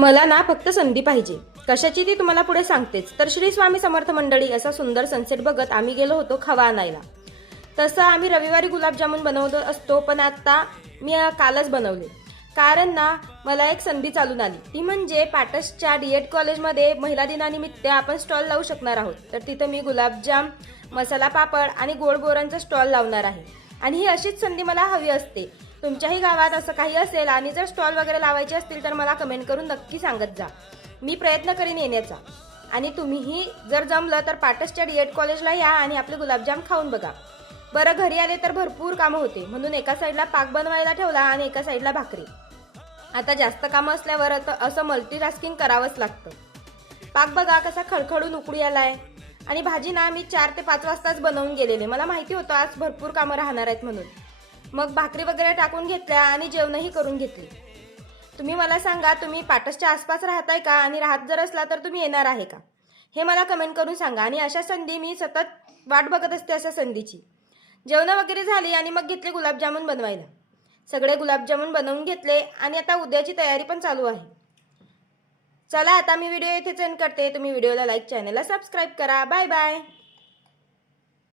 मला ना फक्त संधी पाहिजे. कशाची ती तुम्हाला पुढे सांगतेच. तर श्री स्वामी समर्थ मंडळी असा सुंदर सनसेट बघत आम्ही गेलो होतो खवा आणायला. तसं आम्ही रविवारी गुलाबजामुन बनवत असतो, पण आता मी कालच बनवले. कारण ना मला एक संधी चालून आली. ती म्हणजे पाटसच्या डीएड कॉलेजमध्ये महिला दिनानिमित्त आपण स्टॉल लावू शकणार आहोत. तर तिथं मी गुलाबजाम, मसाला पापड आणि गोड बोरांचा स्टॉल लावणार आहे. आणि ही अशीच संधी मला हवी असते. तुमच्याही गावात असं काही असेल आणि जर स्टॉल वगैरे लावायचे असतील तर मला कमेंट करून नक्की सांगत जा. मी प्रयत्न करीन येण्याचा. आणि तुम्हीही जर जमलं तर पाटसच्या डीएड कॉलेजला या आणि आपले गुलाबजाम खाऊन बघा. बरं, घरी आले तर भरपूर कामं होते, म्हणून एका साईडला पाक बनवायला ठेवला आणि एका साईडला भाकरी. आता जास्त कामं असल्यावर असं मल्टीटास्किंग करावंच लागतं. पाक बघा कसा खळखळून उकळी आलाय. आणि भाजी ना मी 4 ते 5 वाजताच बनवून गेलेले. मला माहिती होतं आज भरपूर कामं राहणार आहेत म्हणून. मग भाकरी वगैरे टाकून घेतल्या आणि जेवणही करून घेतली. तुम्ही मला सांगा, तुम्ही पाटसच्या आसपास राहताय का? आणि राहत जर असला तर तुम्ही येणार आहे का? हे मला कमेंट करून सांगा. आणि अशा संधी मी सतत वाट बघत असते अशा संधीची. जेवण वगैरे झाली आणि मग घेतले गुलाबजामुन बनवायला. सगळे गुलाबजामुन बनवून घेतले आणि आता उद्याची तयारी पण चालू आहे. चला आता मी व्हिडिओ इथेच एंड करते. तुम्ही व्हिडिओला लाईक, चॅनलला सबस्क्राईब करा. Bye bye.